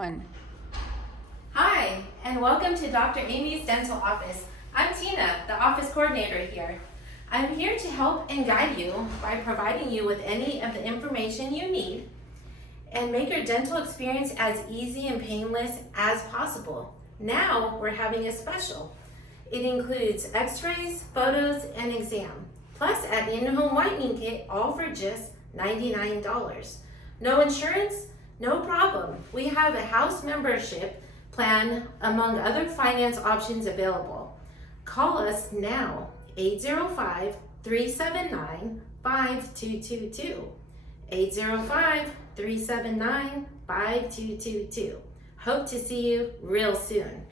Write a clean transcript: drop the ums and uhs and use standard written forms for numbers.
one. Hi, and welcome to Dr. Amy's dental office. I'm Tina, the office coordinator here. I'm here to help and guide you by providing you with any of the information you need and make your dental experience as easy and painless as possible. Now we're having a special. It includes x-rays, photos, and exam, plus an in-home whitening kit, all for just $99. No insurance? No problem. We have a house membership plan among other finance options available. Call us now, 805-379-5222. 805-379-5222. Hope to see you real soon.